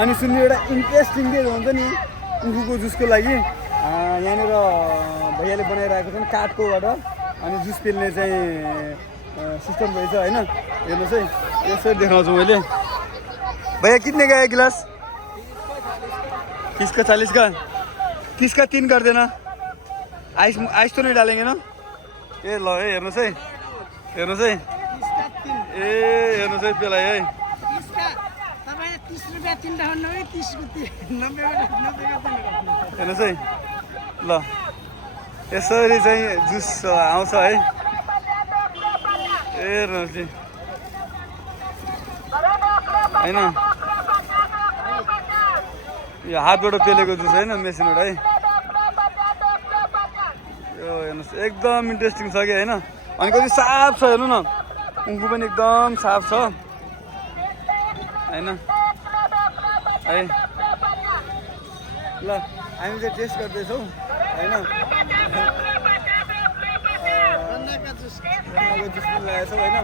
अनि सुन्नु एउटा इन्ट्रेस्टिङ के हुन्छ नि उखुको जुसको लागि यहाँनिर भैयाले बनाइरहेको छन् काठकोबाट अनि जुस पेल्ने चाहिँ सिस्टम रहेछ होइन हेर्नुहोस् है यसरी देखाउँछु मैले भैया कितने का है गिलास 30 का 40 का 30 का 3 कर देना आइस आइस तो नहीं डालेंगे ना ए ल है हेर्नुहोस् है हेर्नुहोस् है ए हेर्नुहोस् है त्यसलाई है 30 रुपैयाँ 3 राख्नु है 30 को 90 का हेर्नुहोस् है ल यसरी चाहिँ जुस आउँछ है हेर्नुहोस् नि होइन यो हातबाट पेलेको जुस होइन मेसिनबाट है यो हेर्नुहोस् एकदम इन्ट्रेस्टिङ छ कि होइन अनि कति साफ छ हेर्नु न उखु पनि एकदम साफ छ होइन है ल हामी चाहिँ टेस्ट गर्दैछौँ होइन जुस पनि लगाएको छौँ होइन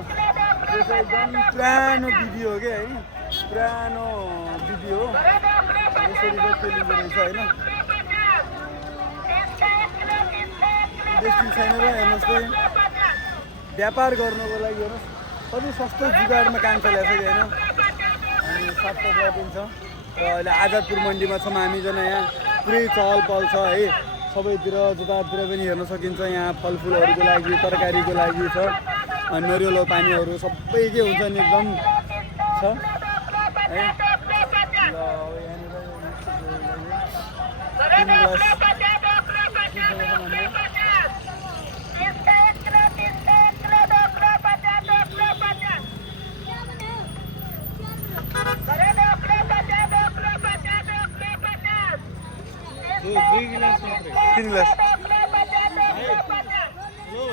यो चाहिँ एकदम पुरानो विधि हो क्या है पुरानो विधि हो यसरी चाहिँ पेलिँदो रहेछ होइन इन्ट्रेस्टिङ छैन र हेर्नुहोस् चाहिँ व्यापार गर्नुको लागि हेर्नुहोस् कति सस्तो जुगाडमा काम चलाएको छ कि होइन अनि 7 दिन छ र अहिले आजादपुर मन्डीमा छौँ हामीजना यहाँ पुरै चहल पहल छ है सबैतिर जतातिर पनि हेर्न सकिन्छ यहाँ फलफुलहरूको लागि तरकारीको लागि छ अनि नरिवल पानीहरू सबै के हुन्छ नि एकदम छ है ल दुई गिलास मात्रै 3 गिलास लो